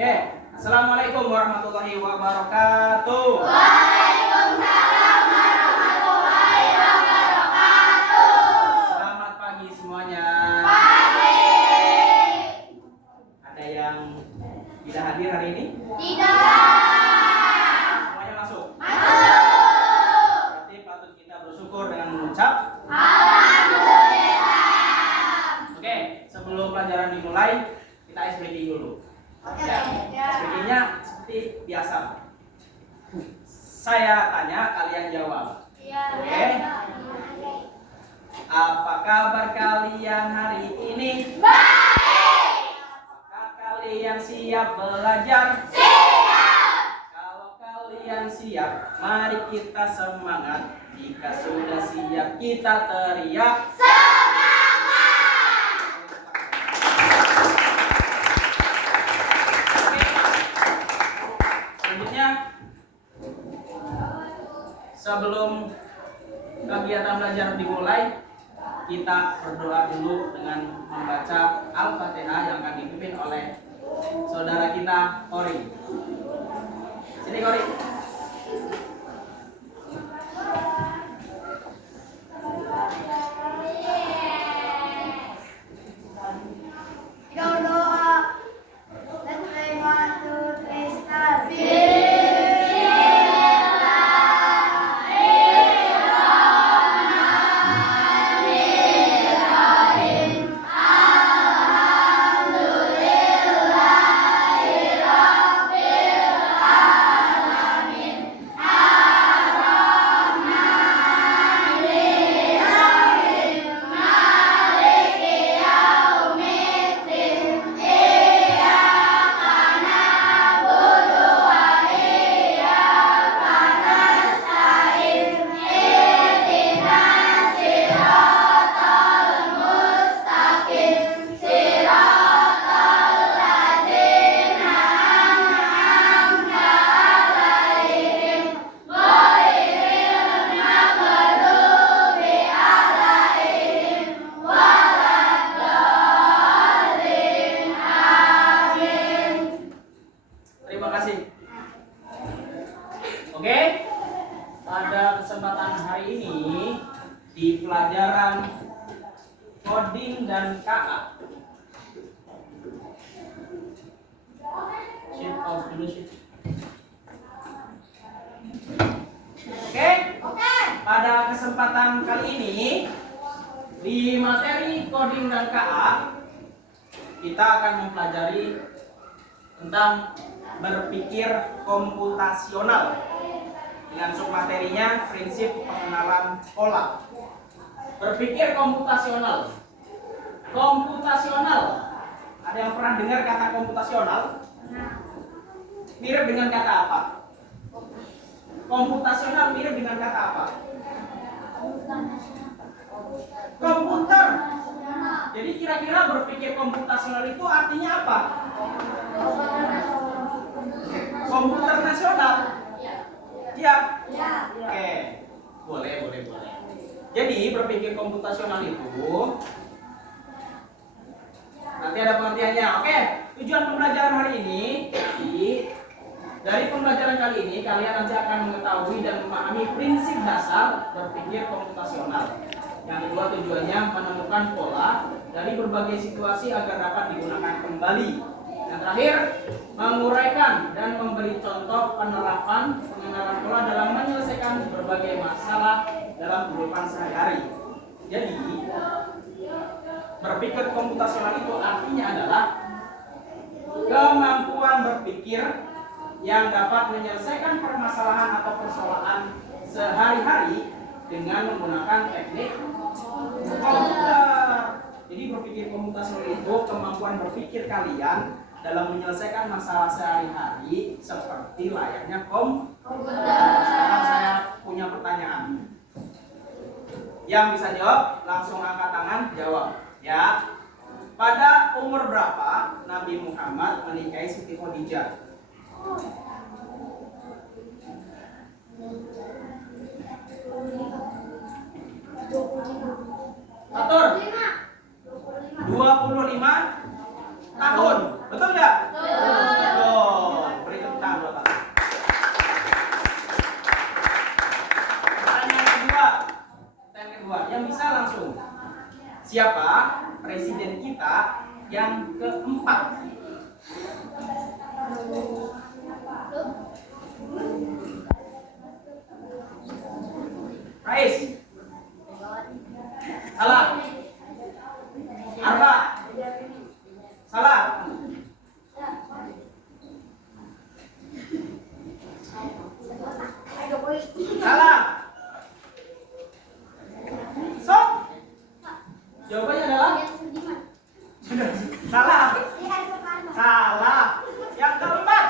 Oke, assalamualaikum warahmatullahi wabarakatuh. Waalaikumsalam warahmatullahi wabarakatuh. Selamat pagi semuanya. Pagi. Ada yang tidak hadir hari ini? Tidak. Semuanya masuk? Masuk. Berarti patut kita bersyukur dengan mengucap Alhamdulillah. Oke, sebelum pelajaran dimulai, kita SBD dulu. Oke. Ya, SBD-nya seperti biasa. Saya tanya, kalian jawab. Oke. Apa kabar kalian hari ini? Baik. Apakah kalian siap belajar? Siap. Kalau kalian siap, mari kita semangat. Jika sudah siap, kita teriak. Selanjutnya, sebelum kegiatan belajar dimulai, kita berdoa dulu dengan membaca Al-Fatihah yang akan dipimpin oleh saudara kita, Kori. Sini, Kori. Let's play 1, 2, 3, start. Terima kasih. Oke, pada kesempatan hari ini di pelajaran coding dan KA. Shift pause dulu, shift. Oke, pada kesempatan kali ini di materi coding dan KA kita akan mempelajari tentang berpikir komputasional dengan submaterinya prinsip pengenalan pola. Berpikir komputasional. Komputasional. Ada yang pernah dengar kata komputasional? Mirip dengan kata apa? Komputasional mirip dengan kata apa? Komputer. Jadi kira-kira berpikir komputasional itu artinya apa? Komputer nasional. Ya. Oke. Boleh. Jadi berpikir komputasional itu nanti ada pengertiannya. Oke. Tujuan pembelajaran hari ini, dari pembelajaran kali ini kalian nanti akan mengetahui dan memahami prinsip dasar berpikir komputasional. Yang kedua tujuannya menemukan pola dari berbagai situasi agar dapat digunakan kembali. Yang terakhir, menguraikan dan memberi contoh penerapan pengenalan pola dalam menyelesaikan berbagai masalah dalam kehidupan sehari-hari. Jadi, berpikir komputasional itu artinya adalah kemampuan berpikir yang dapat menyelesaikan permasalahan atau persoalan sehari-hari dengan menggunakan teknik komputer. Jadi berpikir komputasional itu kemampuan berpikir kalian dalam menyelesaikan masalah sehari-hari seperti layaknya komputer. Sekarang saya punya pertanyaan. Yang bisa jawab langsung angkat tangan jawab. Ya. Pada umur berapa Nabi Muhammad menikahi Siti Khadijah? Atur. 25 tahun. Betul nggak? Betul. siapa presiden kita yang keempat? Rais. Salah. Arfa. Salah. Salah. So, jawabannya adalah salah. Salah. Yang keempat,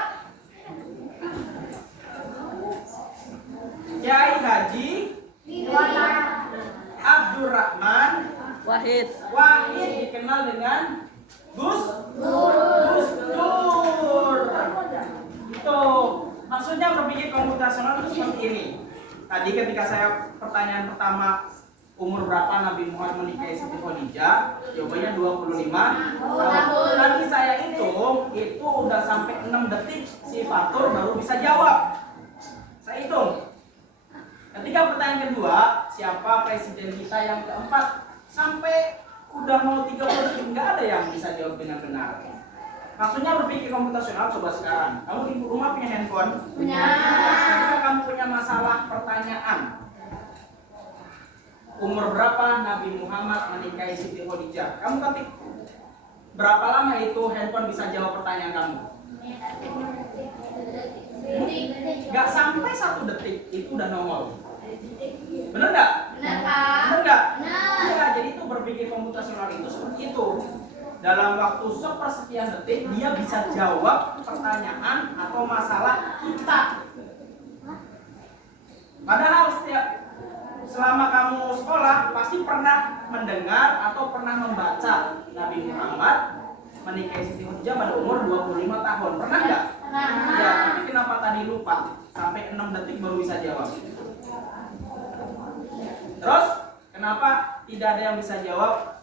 Kiai Haji Abdurrahman Wahid. Wahid, dikenal dengan Gus Dur. Itu maksudnya berpikir komputasional itu seperti ini. Tadi ketika saya pertanyaan pertama, umur berapa Nabi Muhammad menikahi Siti Khadijah? Jawabannya 25 tahun. Nanti saya hitung, itu udah sampai 6 detik si Fatur baru bisa jawab. Saya hitung. Ketika pertanyaan kedua, siapa presiden kita yang keempat? Sampai udah mau 30 detik nggak ada yang bisa jawab dengan benar. Maksudnya berpikir komputasional. Coba sekarang, kamu di rumah punya handphone? Punya. Ketika kamu punya masalah pertanyaan, umur berapa Nabi Muhammad menikahi Siti Khadijah? Kamu ketik. Berapa lama itu handphone bisa jawab pertanyaan kamu? Gak sampai 1 detik, itu udah nongol. Bener nggak? Benar, Kak. Bener nggak? Benar. Iya, jadi itu berpikir komputasional itu seperti itu. Dalam waktu sepersekian detik dia bisa jawab pertanyaan atau masalah kita. Padahal selama kamu sekolah pasti pernah mendengar atau pernah membaca Nabi Muhammad menikahi Siti Khadijah pada umur 25 tahun. Pernah nggak? Pernah. Ya, tapi kenapa tadi lupa? Sampai 6 detik baru bisa jawab. Terus, kenapa tidak ada yang bisa jawab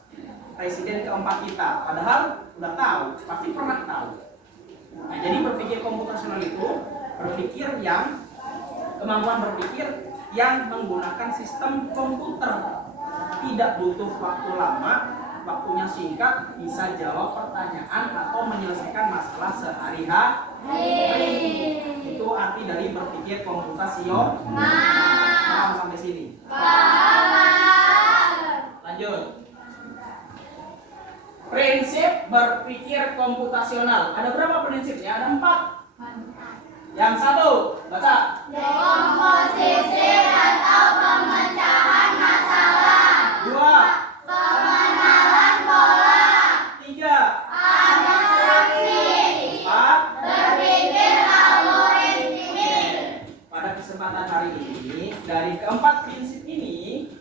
presiden keempat kita? Padahal udah tahu, pasti pernah tahu. Nah, jadi berpikir komputasional itu berpikir yang kemampuan berpikir yang menggunakan sistem komputer. Tidak butuh waktu lama, waktunya singkat, bisa jawab pertanyaan atau menyelesaikan masalah sehari-hari. Itu arti dari berpikir komputasional. Paham sampai sini? Lanjut. Prinsip berpikir komputasional. Ada berapa prinsipnya? Ada 4. Yang satu, baca. Dekomposisi atau pemecahan masalah. 2, Pengenalan pola. 3, Abstraksi. 4. Berpikir algoritmik. Pada kesempatan hari ini, dari keempat prinsip ini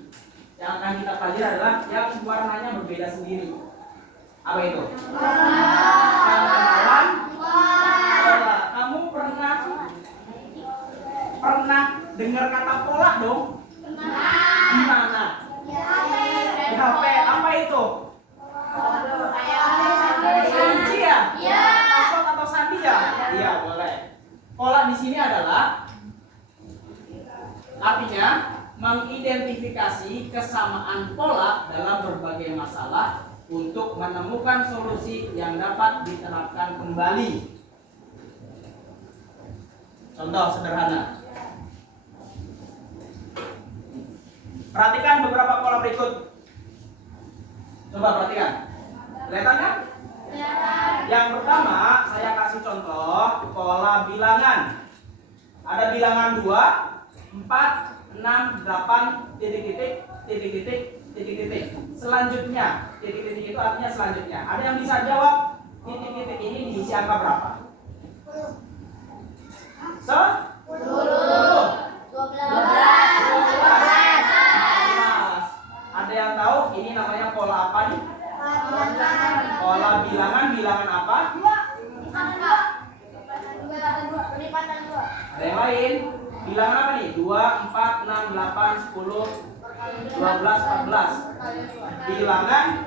yang akan kita pelajari adalah yang warnanya berbeda sendiri. Apa itu? Pengenalan pola. Kamu pernah dengar kata pola dong? Di mana? Di HP. Apa itu? Kunci ya? Password atau sandi ya? Iya, boleh. Pola di sini adalah artinya mengidentifikasi kesamaan pola dalam berbagai masalah untuk menemukan solusi yang dapat diterapkan kembali. Contoh sederhana. Perhatikan beberapa pola berikut. Coba perhatikan. Kelihatan kan? Yang pertama, saya kasih contoh pola bilangan. Ada bilangan 2, 4, 6, 8, titik-titik, titik-titik, titik-titik. Selanjutnya, titik-titik itu artinya selanjutnya. Ada yang bisa jawab titik-titik ini diisi angka berapa? 10, 12. Ada yang tahu ini namanya pola apa nih? Pola bilangan, bilangan apa? Ada yang lain? Bilangan apa nih? 2, 4, 6, 8, 10, 12, 14. Bilangan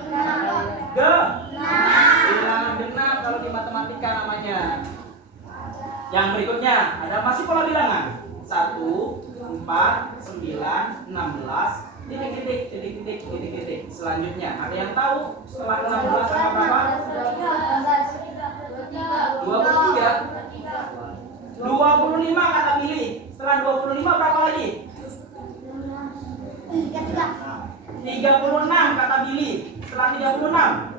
bilangan genap kalau di matematika namanya. Yang berikutnya ada masih pola bilangan. 1, 4, 9, 16, titik. Selanjutnya, ada yang tahu setelah 16 sama berapa? 23. 25 kata Billy. Setelah 25 berapa lagi? 36 kata Billy. Setelah 36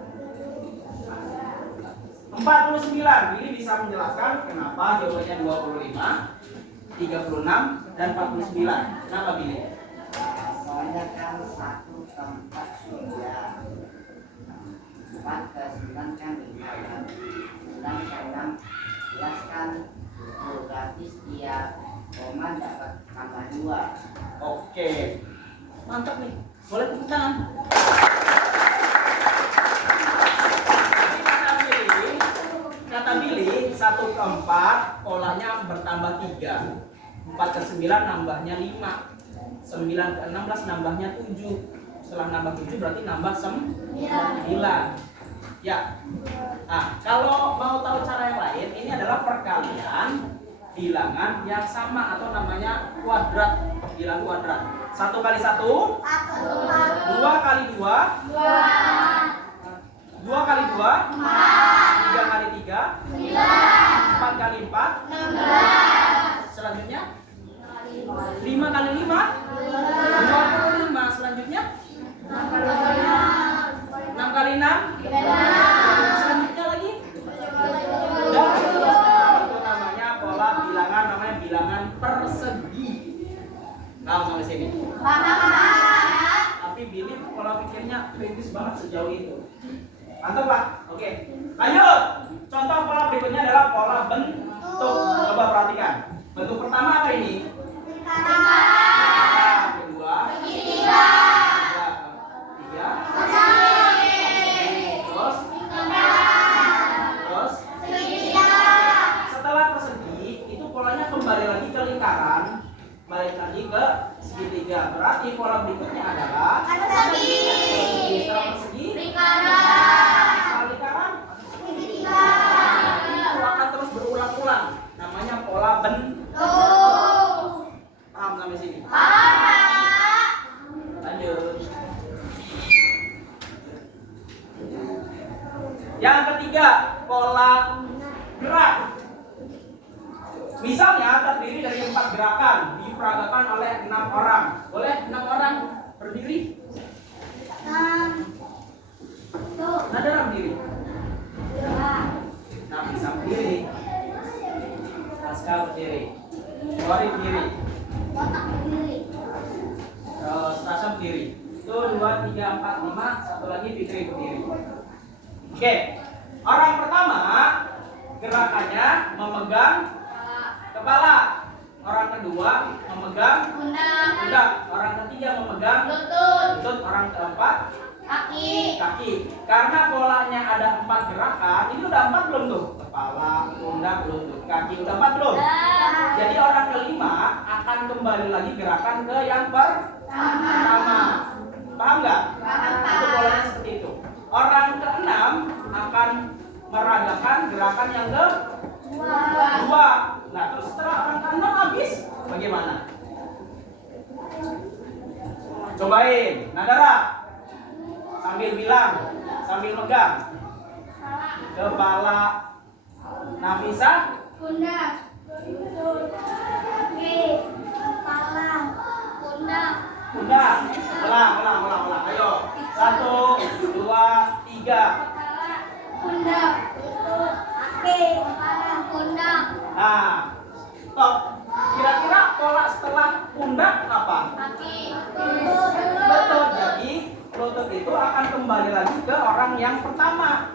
49. Billy bisa menjelaskan kenapa jawabannya 25, 36 dan 49. Kenapa Billy? Soalnya kan 1 ke 4 sudah, 4 ke 9 kan 5 kan, 9 ke 6 11 kan 7, berarti setiap koma dapat tambah 2. Oke, mantap nih. Boleh tepuk tangan. Kata Billy 1 ke 4 polanya bertambah 3, 4 ke 9 nambahnya 5, 9 ke 16 nambahnya 7. Setelah nambah 7 berarti nambah 9. Ya. Nah, kalau mau tahu cara yang lain, ini adalah perkalian bilangan yang sama atau namanya kuadrat, bilangan kuadrat. 1 kali 1, 2 kali 2, 2 kali 2, 3 kali 3, 4 kali 4, 16. Selanjutnya 5 kali 5, 25. Selanjutnya 6 kali 6, selanjutnya lagi. Dan itu namanya pola bilangan, namanya bilangan persegi. Nah, sampai sini. Tapi Billy pola pikirnya kritis banget sejauh itu. Mantap Pak. Oke. Lanjut. Contoh pola berikutnya adalah pola bentuk. Coba perhatikan. Bentuk pertama apa ini? Kedua. Tiga. Terus. Setelah persegi, itu polanya kembali lagi ke lingkaran, balik lagi ke segitiga. Berarti pola berikutnya adalah persegi. Setelah persegi, setelah lingkaran, itu akan terus berulang-ulang. Namanya pola bentuk. Paham sampai sini? Lanjut. Yang ketiga, pola gerak. Misalnya terdiri dari 4 gerakan diperagakan oleh 6 orang. Boleh 6 orang berdiri? Nadara berdiri. Nah, bisa berdiri. Pascal berdiri. Wari berdiri. Terus Tasha berdiri. Itu 2, 3, 4, 5. Satu lagi Fitri berdiri. Oke. Orang pertama gerakannya memegang kepala. Orang kedua memegang pundak. Orang ketiga memegang lutut. Orang keempat kaki. Karena polanya ada 4 gerakan, ini udah 4 belum tuh? Kepala, pundak, lutut, kaki. Udah 4 belum? Jadi orang kelima akan kembali lagi gerakan ke yang pertama. Paham nggak? Itu polanya seperti itu. Orang keenam akan meragakan gerakan yang kedua. Nah, terus setelah orang keenam habis, bagaimana? Cobain, Nadara. Sambil bilang, sambil megang. Kepala. Nafisa. Pundak. Kaki. Kepala. Pundak. Pundak. Ulang. Ayo. 1, 2, 3. Pundak. Lutut. Kaki. Kepala. Pundak. Nah, stop. Kira-kira pola setelah pundak apa? Kaki. Lutut. Betul. Jadi lutut itu akan kembali lagi ke orang yang pertama.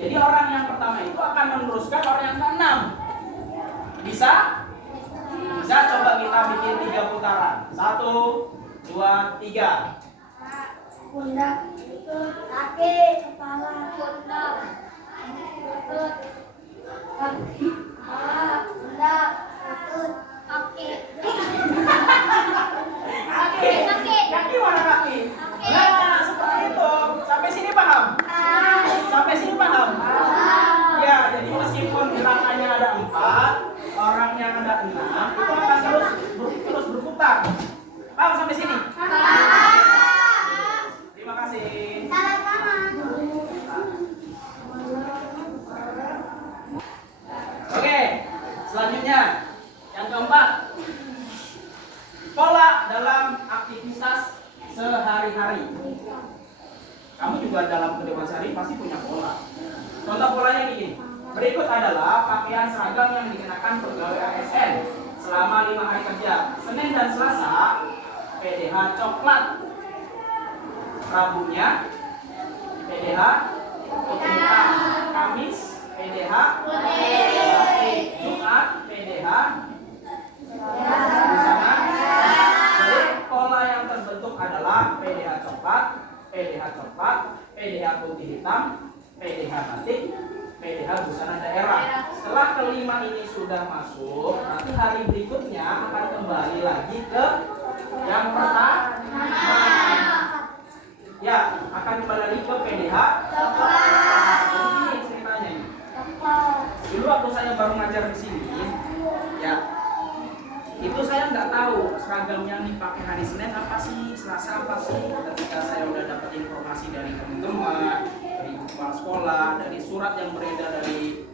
Jadi orang yang pertama itu akan meneruskan orang yang keenam. Bisa? Bisa. Coba kita bikin 3 putaran. 1, 2, 3. Pundak. Lutut. Kaki. Kepala. Pundak. Lutut. Kaki. Kepala. Pundak. Lutut. Kaki. Kaki mana kaki? Nah, seperti itu. Sampai sini paham? Sampai sini paham? Ya, jadi meskipun gerakannya ada 4, orang yang ada 6 itu akan terus berputar. Paham sampai sini? Selanjutnya, yang keempat, pola dalam aktivitas sehari-hari. Kamu juga dalam kehidupan sehari pasti punya pola. Contoh polanya gini. Berikut adalah pakaian seragam yang dikenakan pegawai ASN selama 5 hari kerja. Senin dan Selasa, PDH coklat. Rabunya, PDH putih hitam. Kamis, PDH putih. Jumat, PDH busana. Jadi pola yang terbentuk adalah PDH coklat, PDH coklat, PDH putih hitam, PDH batik, PDH busana daerah. Setelah kelima ini sudah masuk, nanti hari berikutnya akan kembali lagi ke yang pertama. Ya, akan kembali lagi ke PDH coklat. Ini ceritanya ini. Dulu waktu saya baru ngajar di sini, ya, itu saya nggak tahu seragam yang dipakai hari Senin apa sih, Selasa apa sih. Ketika saya udah dapat informasi dari teman-teman, dari kepala sekolah, dari surat yang beredar dari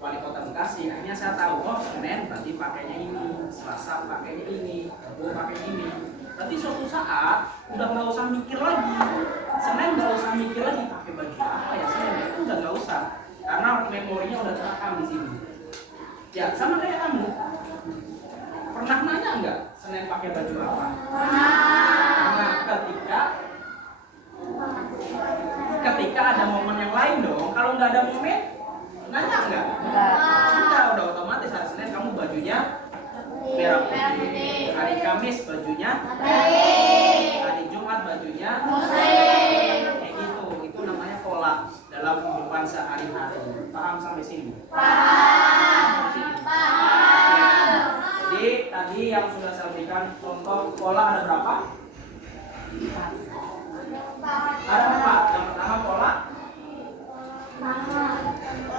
wali kota Bekasi, akhirnya saya tahu, oh Senin berarti pakainya ini, Selasa pakainya ini, Rabu pakai ini. Berarti suatu saat udah nggak usah mikir lagi, Senin nggak usah mikir lagi pakai baju apa ya Senin, itu udah nggak usah, karena memorinya udah terekam di sini. Ya sama kayak kamu. Pernah nanya nggak Senin pakai baju apa? Nah, ketika ada momen yang lain dong. Kalau nggak ada momen, nanya nggak? Enggak, udah otomatis hari Senin kamu bajunya merah putih. Hari Kamis bajunya hari Jumat bajunya kayak gitu. Itu namanya pola dalam kehidupan sehari-hari. Paham sampai sini? Paham. Jadi tadi yang sudah saya berikan contoh pola ada berapa? Ada 4. Yang pertama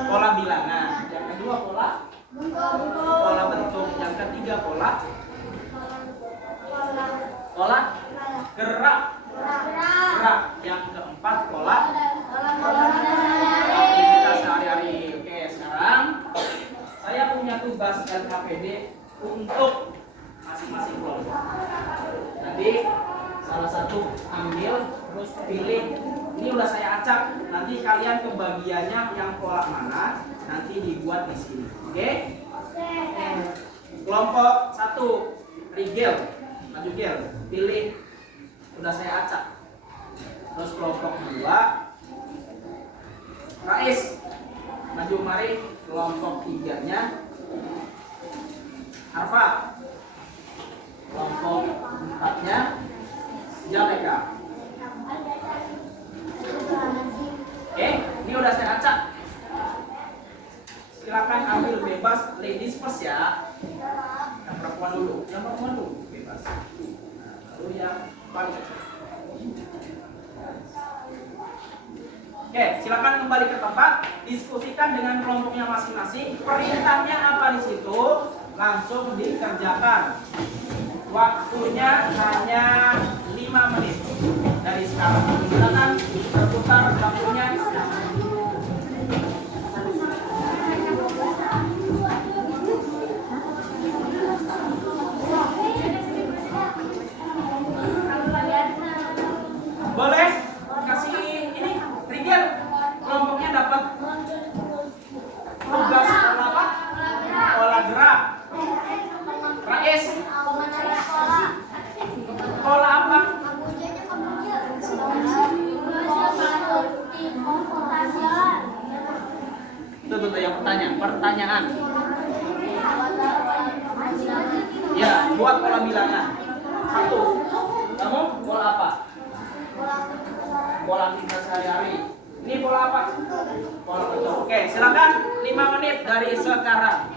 pola bilangan. Yang kedua pola bentuk. Yang ketiga pola gerak. Yang keempat pola aktivitas sehari-hari. Oke, sekarang saya punya tugas LKPD untuk masing-masing kelompok. Nanti salah satu ambil, terus pilih. Ini udah saya acak. Nanti kalian kebagiannya yang pola mana, nanti dibuat di sini. Oke? Kelompok 1, Rigel, maju Gel, pilih. Udah saya acak. Terus kelompok 2, Rais, maju mari. Kelompok 3-nya Arfa. Kelompok 4-nya Jaleka. Oke, ini udah saya acak. Silakan ambil bebas, ladies first ya. Yang perempuan dulu, bebas. Nah, lalu yang paling. Oke, silakan kembali ke tempat, diskusikan dengan kelompoknya masing-masing. Perintahnya apa di situ? Langsung dikerjakan. Waktunya hanya 5 menit dari sekarang. Silakan berputar waktunya. Boleh kasih ini Rigel, kelompoknya dapat tugas apa? Pola gerak. Rais, pola apa? Tuh yang pertanyaan. Ya, buat pola bilangan. 1. Kamu pola apa? Pola aktivitas sehari-hari. Ini pola apa? Pola bentuk. Oke, silakan 5 menit dari sekarang.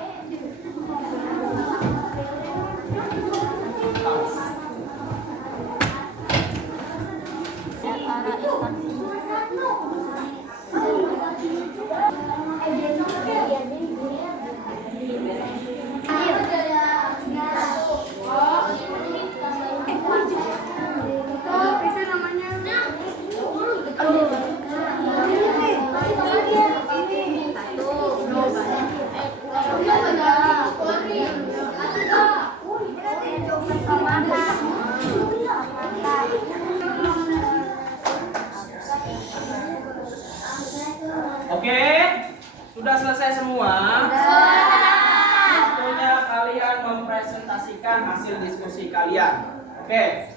semua? Waktunya kalian mempresentasikan hasil diskusi kalian. Oke.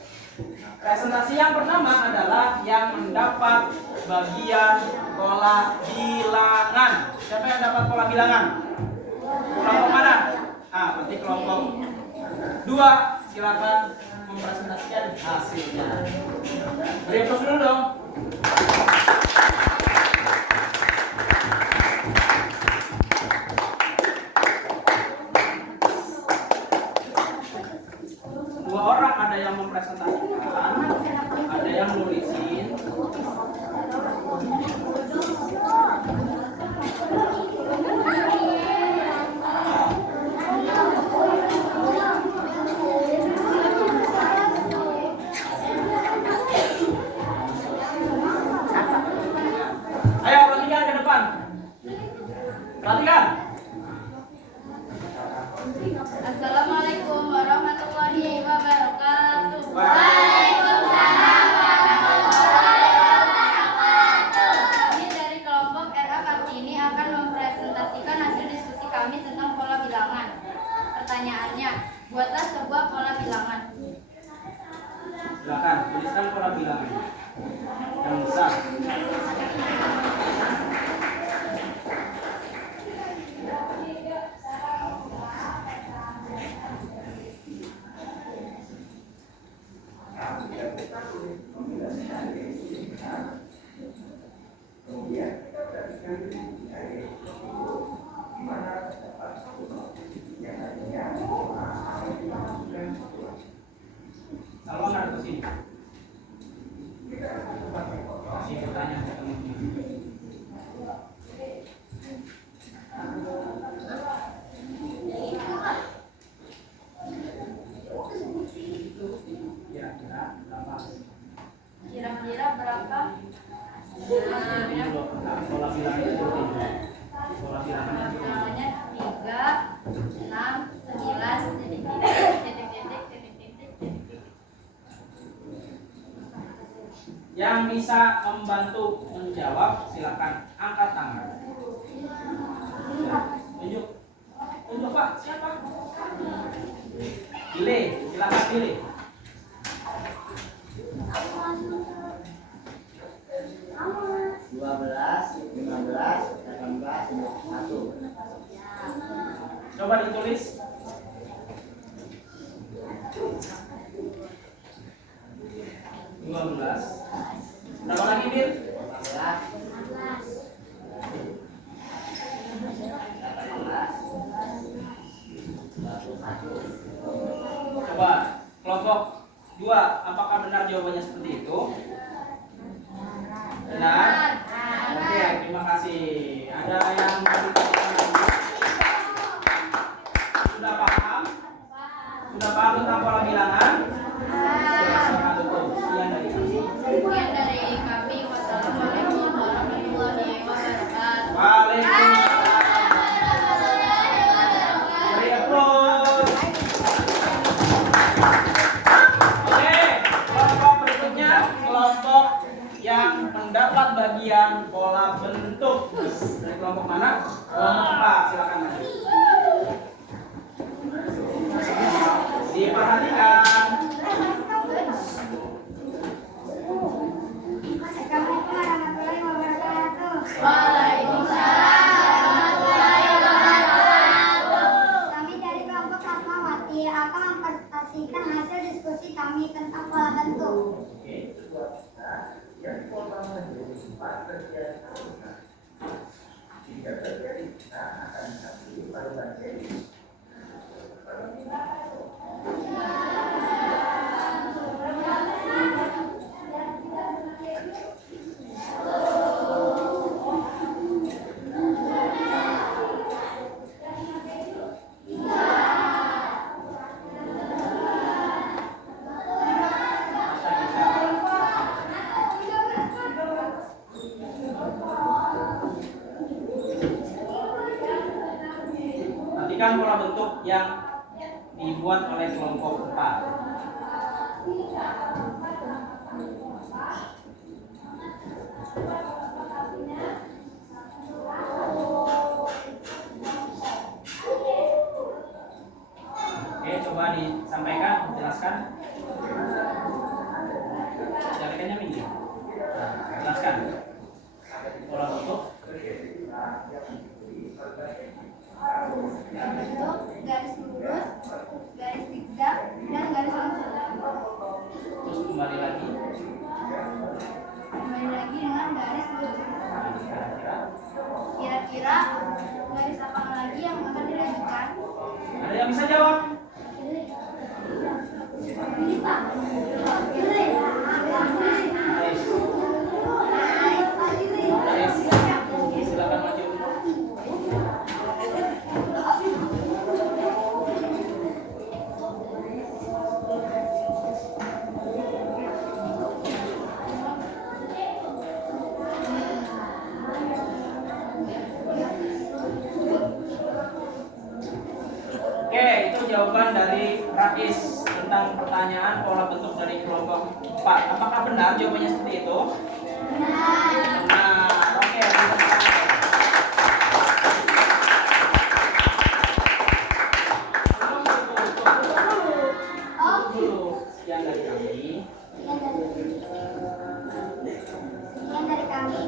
Presentasi yang pertama adalah yang mendapat bagian pola bilangan. Siapa yang dapat pola bilangan? Kelompok mana? Berarti kelompok 2. Silakan mempresentasikan hasilnya. Beri aplaus dulu dong. Dua orang, ada yang mempresentasikan, ada yang nulisin. Ayo perhatikan ke depan. Perhatikan. Assalamualaikum warahmatullahi wabarakatuh. Waalaikumsalam warahmatullahi wabarakatuh. Kami dari kelompok RA Kartini akan mempresentasikan hasil diskusi kami tentang pola bilangan. Pertanyaannya, buatlah sebuah pola bilangan. Silakan tuliskan pola bilangan yang besar. Salwan ada ke sini. Kasih pertanyaan ke teman-teman. Kira-kira berapa? Pola bilangannya seperti ini. Pola bilangannya Bilangannya 3, 6, 9, yang bisa membantu menjawab silakan angkat tangan. Tunjuk, tunjuk Pak, siapa? Pilih, silakan pilih. 12, 15, 18, 1. Coba ditulis. 12. Berapa lagi, Bir? 15, 18, 1. Coba kelompok 2, apakah benar jawabannya seperti itu? Benar? Oke, terima kasih. Ada yang sudah paham? Sudah paham tentang pola bilangan? Silakan tutup. Sekian dari kami. Sekian dari kami. Wassalamualaikum warahmatullahi wabarakatuh. Waalaikumsalam. Beri aplaus. Oke, kelompok berikutnya kelompok yang mendapat bagian pola bentuk. Dari kelompok mana? Kelompok 4. Silakan maju. Diperhatikan. Assalamualaikum warahmatullahi wabarakatuh. Waalaikumsalam warahmatullahi wabarakatuh. Kami dari kelompok Fatmawati akan mempresentasikan hasil diskusi kami tentang pola bentuk. Perhatikan pola bentuk yang dibuat oleh kelompok 4. coba disampaikan, jelaskan. Jarikannya minggir. Jelaskan. Pola bentuk. Bentuk garis lurus, garis zigzag, dan garis langsung. Terus kembali lagi. Kembali lagi dengan garis lurus. Kira-kira garis apa lagi yang akan dilanjutkan? Ada yang bisa jawab? Aris. Silakan maju. Oke, itu jawaban dari Rais tentang pertanyaan pola bentuk dari kelompok 4. Apakah benar jawabannya seperti itu? Benar. Oke, tepuk tangan. Dulu. Sekian dari kami. Sekian dari kami.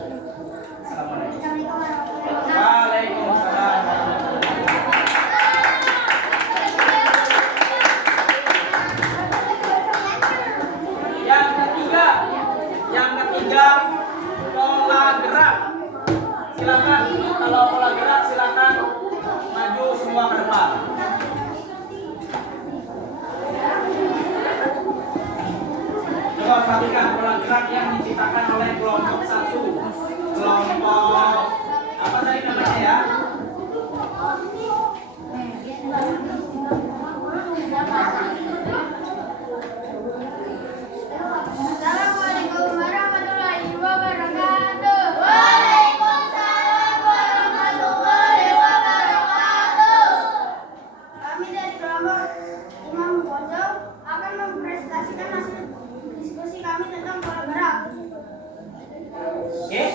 Assalamualaikum. Assalamualaikum warahmatullahi wabarakatuh. Waalaikumsalam warahmatullahi wabarakatuh. Yang ketiga pola gerak. Silakan kalau pola gerak silakan maju semua ke depan. Coba perhatikan pola gerak yang diciptakan oleh kelompok 1. Kelompok apa tadi namanya ya? Assalamualaikum warahmatullahi wabarakatuh. Waalaikumsalam warahmatullahi wabarakatuh. Kami dari kelompok Imam Bozo akan mempresentasikan hasil diskusi kami tentang pola gerak. Oke.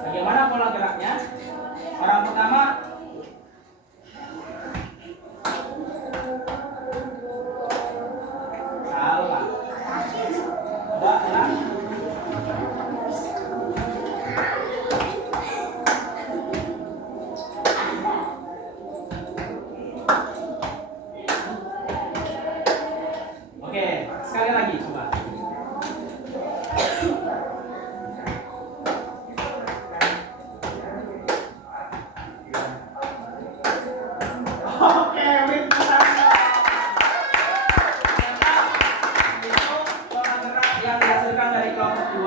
Bagaimana pola geraknya? Orang pertama salah. Coba ulang. Oke, sekali lagi coba. Oke, wait, itu pola gerak yang dihasilkan dari kelompok 2.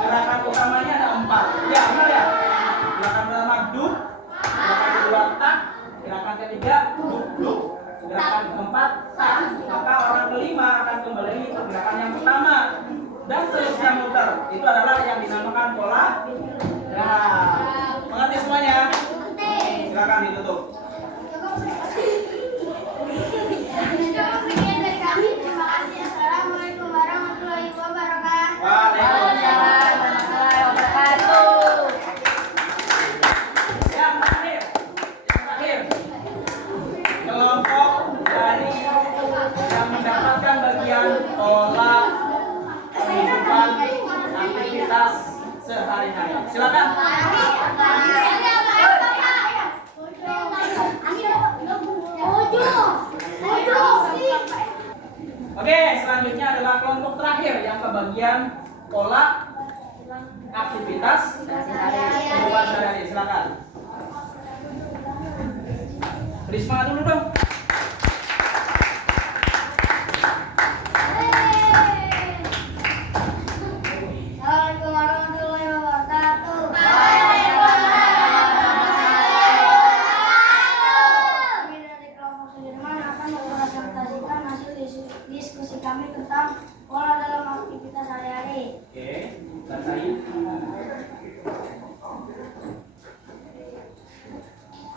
Gerakan utamanya ada 4. Ya, benar ya? Gerakan pertama duk, gerakan kedua tak, gerakan ketiga duk duk, gerakan keempat tak. Maka orang kelima akan kembali ke gerakan yang pertama dan seterusnya muter. Itu adalah yang dinamakan pola gerak. Mengerti semuanya? Silakan ditutup. Cukup sekian dari kami. Terima kasih. Assalamualaikum warahmatullahi wabarakatuh. Waalaikumsalam warahmatullahi wabarakatuh. Yang terakhir, kelompok dari yang mendapatkan bagian pola kehidupan aktivitas sehari-hari. Silakan. Oke, selanjutnya adalah kelompok terakhir yang kebagian pola aktivitas kehidupan sehari-hari. Silakan. Beri semangat dulu dong. Assalamualaikum warahmatullahi wabarakatuh. Kami dari kelompok Sudirman akan mempresentasikan hasil diskusi kami tentang pola dalam aktivitas sehari-hari. Oke, bacain.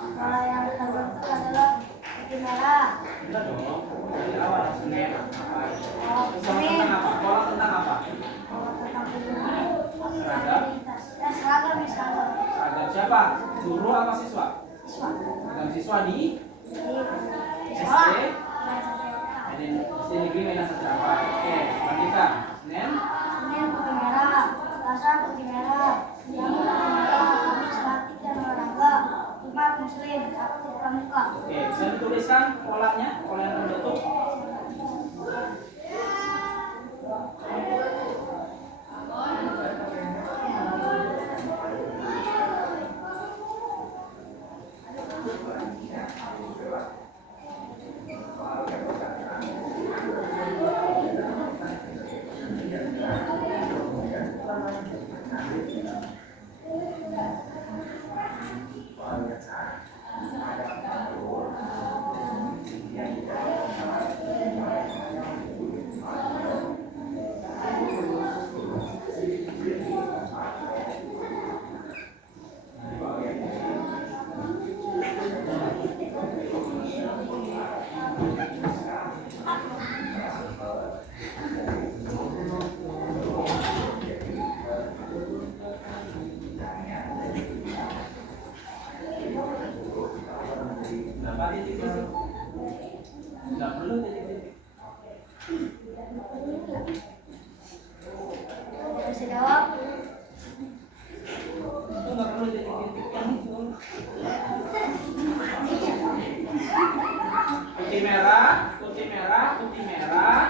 Pola yang terbentuk adalah putih merah. Udah dong. Dari awal senin apa? Oh, Pola ini tentang apa? Pola tentang apa? pola tentang kehidupan aktivitas. Ya, seragam misalnya. Seragam siapa? Guru apa siswa? Siswa. Seragam siswa di Di Sekolah. SD negeri Medan Satria Apart. Oke, lanjutkan. Senin. Senin putih merah, Selasa putih merah, Rabu putih merah, Kamis batik dan olahraga, Jumat Muslim, Sabtu pramuka. Oke, bisa dituliskan polanya, pola yang terbentuk. Berapa titik-titik? Nggak perlu titik-titik. Bisa jawab. Itu nggak perlu titik-titik yang itu. Putih merah, putih merah, putih merah.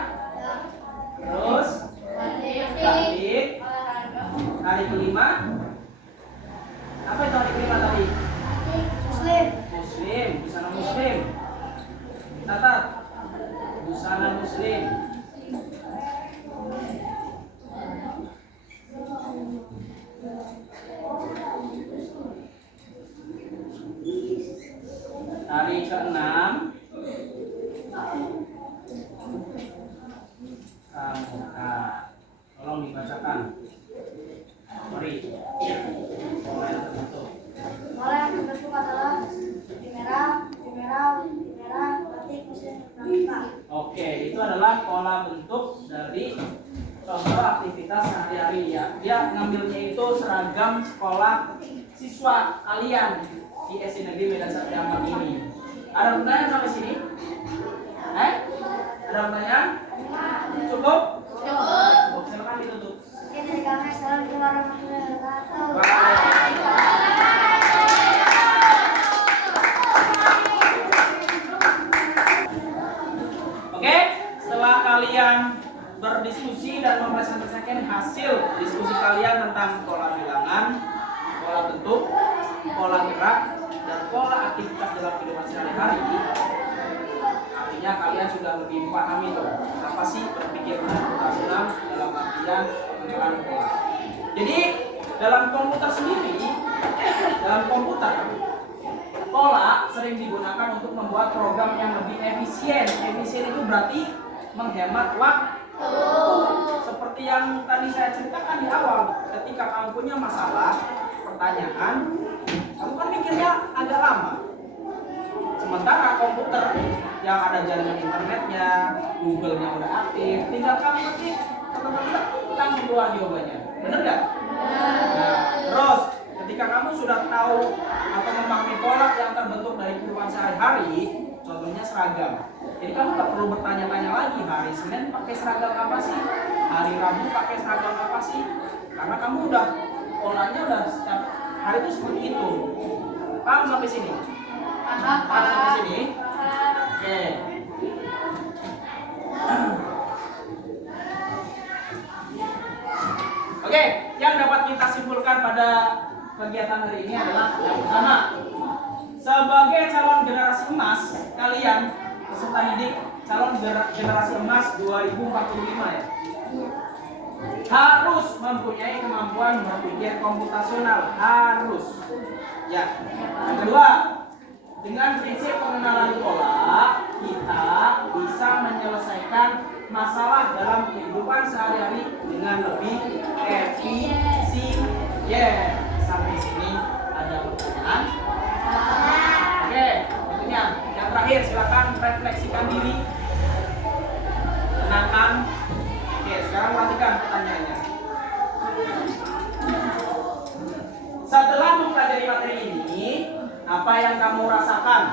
Terus batik. Hari kelima. Apa itu hari kelima tadi? Muslim. Muslim, busana muslim. Catat. Busana muslim. Hari ke-6 pramuka. Tolong dibacakan. Mari. Pola yang terbentuk. Pola yang terbentuk adalah putih merah, batik, Muslim, pramuka. Oke, itu adalah pola bentuk dari contoh aktivitas sehari-hari ya. Dia ngambilnya itu seragam sekolah siswa kalian di SD Negeri Medan Satria Apart ini. Ada pertanyaan sampai sini? Ada pertanyaan? Cukup? Cukup. Silakan ditutup. Oke, dari kami assalamualaikum warahmatullahi wabarakatuh. Oke, setelah kalian berdiskusi dan mempresentasikan hasil diskusi kalian tentang pola bilangan, pola bentuk, pola gerak, dan pola aktivitas dalam kehidupan sehari-hari, artinya kalian sudah lebih memahami tuh apa sih berpikir komputasional dalam artian pengenalan pola. Jadi dalam komputer sendiri, dalam komputer pola sering digunakan untuk membuat program yang lebih efisien. Efisien itu berarti menghemat waktu. Seperti yang tadi saya ceritakan di awal, ketika kamu punya masalah, pertanyaan, kamu kan mikirnya agak lama. Sementara komputer yang ada jaringan internetnya, Google-nya udah aktif, tinggal kamu ketik, langsung keluar jawabannya. Bener nggak? Nah, terus ketika kamu sudah tahu atau memahami pola yang terbentuk dari kehidupan sehari-hari, contohnya seragam. Jadi kamu nggak perlu bertanya-tanya lagi hari Senin pakai seragam apa sih, hari Rabu pakai seragam apa sih, karena kamu udah polanya udah setiap hari itu seperti itu. Paham sampai sini? Paham sampai sini? Oke. Oke, yang dapat kita simpulkan pada kegiatan hari ini adalah yang pertama, sebagai calon generasi emas, kalian peserta didik calon generasi emas 2045 ya, harus mempunyai kemampuan berpikir komputasional, harus ya. Yang kedua, dengan prinsip pengenalan pola, kita bisa menyelesaikan masalah dalam kehidupan sehari-hari dengan lebih efisien. Sampai sini ada pertanyaan? Oke, berikutnya yang terakhir, silakan refleksikan diri, tenangkan. Oke, sekarang perhatikan pertanyaannya. Setelah mempelajari materi ini, apa yang kamu rasakan?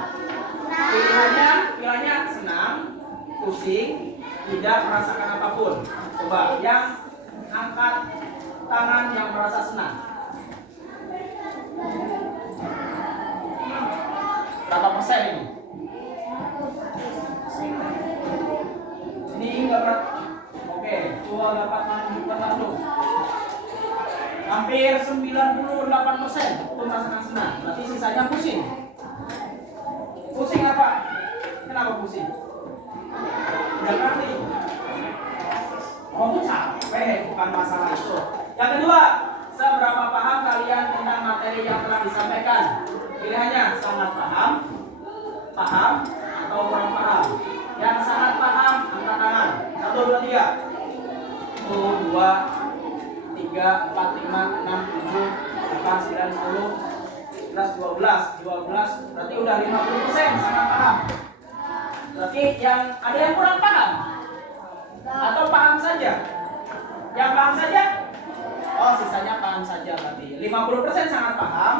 Pilihannya senang, pusing, tidak merasakan apapun. Coba yang angkat tangan yang merasa senang. Berapa persen ini? Ini enggak berat. Oke, coba dapat menunjukkan langsung. Hampir 98% itu merasakan senang. Berarti sisanya pusing. Pusing apa? Kenapa pusing? Udah ngerti? Oh, capek, bukan masalah itu. Yang kedua, seberapa paham kalian tentang materi yang telah disampaikan? Pilihannya sangat paham, paham, atau kurang paham. Yang sangat paham, angkat tangan. 1, 2, 3. 1, 2, 3, 4, 5, 6, 7, 8, 9, 10, 11, 12. Berarti udah 50% sangat paham. Berarti yang ada yang kurang paham atau paham saja? Yang paham saja? Oh, sisanya paham saja berarti. 50% sangat paham,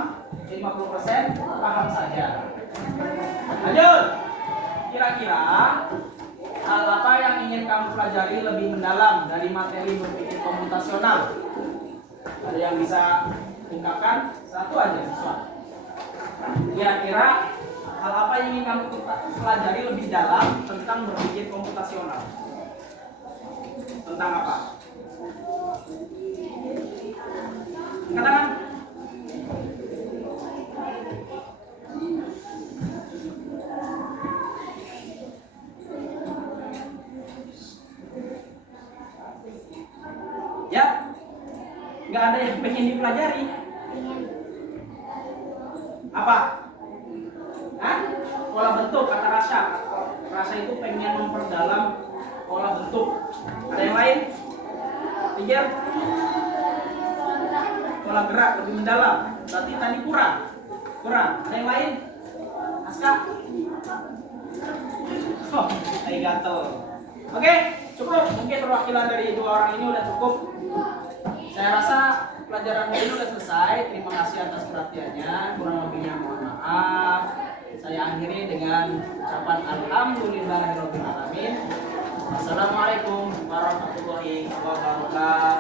50% paham saja. Lanjut. Kira-kira hal apa yang ingin kamu pelajari lebih mendalam dari materi berpikir komputasional? Ada yang bisa ungkapkan? Satu aja sesuatu. Kira-kira hal apa yang ingin kamu pelajari lebih dalam tentang berpikir komputasional? Tentang apa? Katakan. Ya, nggak ada yang pengen dipelajari. Apa? Hah? Pola bentuk kata Rasya. Rasya itu pengen memperdalam pola bentuk. Ada yang lain? Pikir? Pola gerak lebih mendalam. Berarti tadi kurang. Ada yang lain? Aska? Oh, saya gatel. Oke, cukup. Mungkin perwakilan dari 2 orang ini udah cukup. Saya rasa pelajaran ini udah selesai. Terima kasih atas perhatiannya. Kurang lebihnya mohon maaf. Saya akhiri dengan ucapan alhamdulillahirabbil alamin. Wassalamualaikum warahmatullahi wabarakatuh.